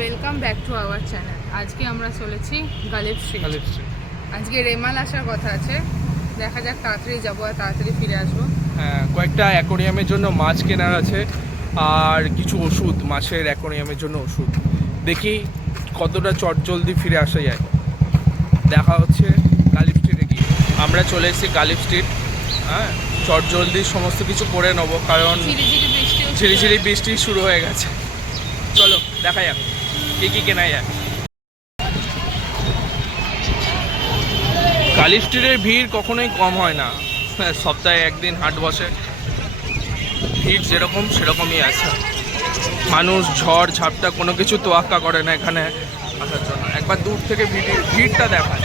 Welcome back to our channel আজকে আমরা চলেছি গালিব স্ট্রিট কালিপ স্ট্রিট আজকে রেমাল আসার কথা আছে। দেখা যাক তাড়াতাড়ি যাব আর তাড়াতাড়ি ফিরে আসব। হ্যাঁ কয়েকটা অ্যাকোরিয়ামের জন্য মাছ কেনার আছে আর কিছু ওষুধ মাছের অ্যাকোরিয়ামের জন্য ওষুধ। দেখি কতটা চট জলদি ফিরে আসা যায়। দেখা হচ্ছে গালিব স্ট্রিটে গিয়ে। আমরা চলে এসেছি গালিব স্ট্রিট হ্যাঁ চট জলদি সমস্ত কিছু করে নেব কারণ ঝিরিঝিরি বৃষ্টি শুরু হয়ে গেছে। চলো দেখা যাক। কী কেনা যায়। কালী স্ট্রিটের ভিড় কখনোই কম হয় না। হ্যাঁ, সপ্তাহে একদিন হাট বসে। ভিড় যেরকম সেরকমই আছে। মানুষ ঝড় ঝাপটা কোনো কিছু তোয়াক্কা করে না এখানে আসার জন্য। একবার দূর থেকে ভিড় ভিড়টা দেখায়।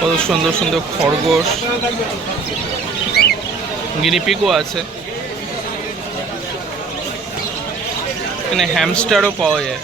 কত সুন্দর সুন্দর খরগোশ। গিনিপিগও আছে। এখানে হ্যামস্টারও পাওয়া যায়।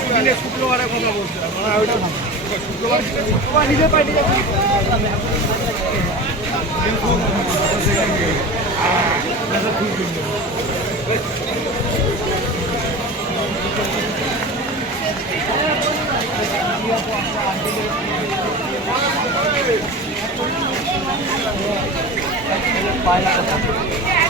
শুক্রবারে শুক্রবারে কথা বলছিলাম ওইটা শুক্রবার শুক্রবার নিজে পাই নিজে পায় না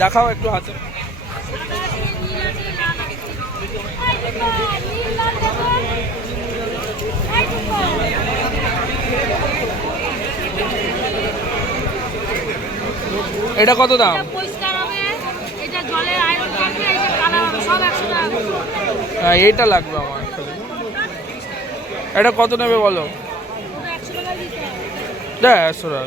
দেখাও একটু হাতে। এটা কত দাম। হ্যাঁ এইটা লাগবে আমার। এটা কত নেবে বলো? ওটা একশো টাকা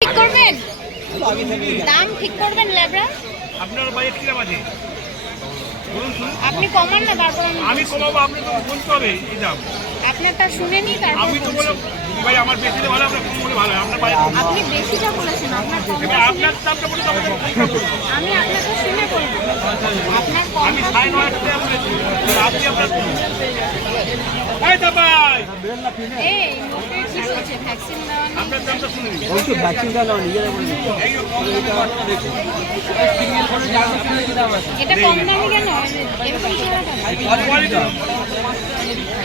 ঠিক করবেন? দাম ঠিক করবেন ল্যাবরা? আপনার বাজেট কিরম আছে? আপনি কমান না তারপর আমি কমাবো আপনি তো বলতে হবে এই দাম। আপনারটা শুনে নি তারপর আমি তো বলছি। ভাই আমার বেশি ভালো আপনার কম বলে ভালো আপনার বাজেট আপনি বেশিটা বলেছেন আপনার কমটা এবার আপনার দামটা বলে তবে কম। আমি আপনাকে শুনে বলব। আপনার আমি নয় শুনে টাকা বলেছি আপনি আপনার এই তো ভাই। এই লোকের কি চলছে ভ্যাকসিন দেওয়া নেই। আপনার দামটা শুনে নিন। এটা কম দামি কেন? এরকম চেহারাটা কোয়ালিটি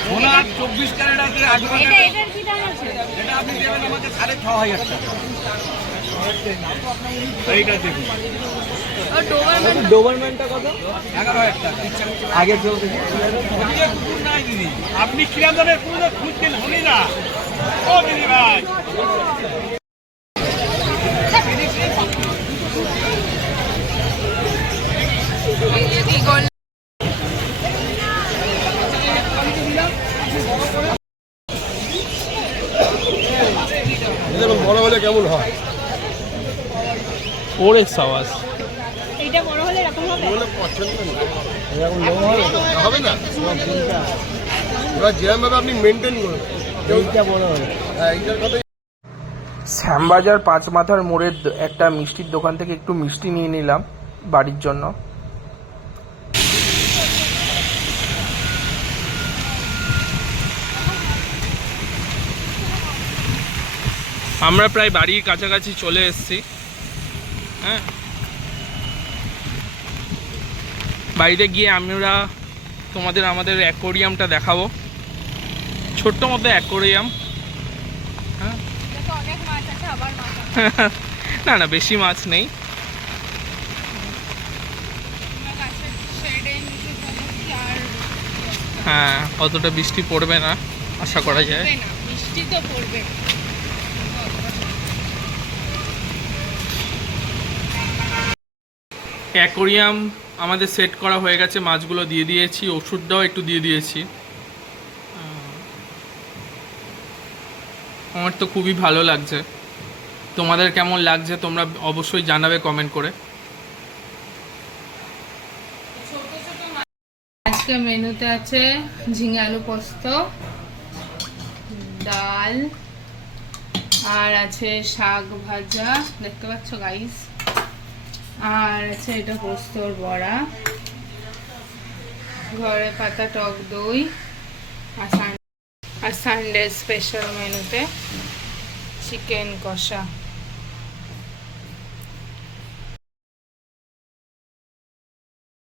সোনার চব্বিশ ক্যারেট আছে এটা এটার কি দাম আছে? এটা আপনি দেবেন আমাকে সাড়ে ছ হাজার টাকা। এইটা দেখুন। ডোবারম্যানটা কত? এগারো হাজার টাকা। আগে চলতে কুকুর নাই দিদি। আপনি কিরাম দামের পুরো খুঁজছেন হলি না। ও দিদি ভাই। হলে কেমন হয়? ওরে সাওয়াজ এটা বড় হলে এরকম হবে? এরকম হবে হবে না। এবার যেরকম আপনি মেনটেন এইটা বড় হ্যাঁ এইটার কথা শ্যামবাজার পাঁচ মাথার মোড়ের একটা মিষ্টির দোকান থেকে একটু মিষ্টি নিয়ে নিলাম বাড়ির জন্য। আমরা প্রায় বাড়ির কাছাকাছি চলে এসেছি। হ্যাঁ। বাড়িতে গিয়ে আমরা তোমাদের আমাদের অ্যাকোরিয়ামটা দেখাবো। ছোট্ট মতো অ্যাকোরিয়াম। হ্যাঁ। না না বেশি মাছ নেই। হ্যাঁ অতটা বৃষ্টি পড়বে না আশা করা যায়। মিষ্টি তো পড়বে। অ্যাকোরিয়াম আমাদের সেট করা হয়ে গেছে, মাছগুলো দিয়ে দিয়েছি, ওষুধটাও একটু দিয়ে দিয়েছি। আমার তো খুবই ভালো লাগছে। তোমাদের কেমন লাগছে তোমরা অবশ্যই জানাবে কমেন্ট করে। আজকে মেনুতে আছে ঝিঙে আলু পোস্ত, ডাল, আর আছে শাক ভাজা। দেখতে পাচ্ছ গাইস আর আছে এটা পোস্তর বড়া। ঘরে পাতা, টক দই আর সান- আর সানডে স্পেশাল মেনুতে চিকেন কষা।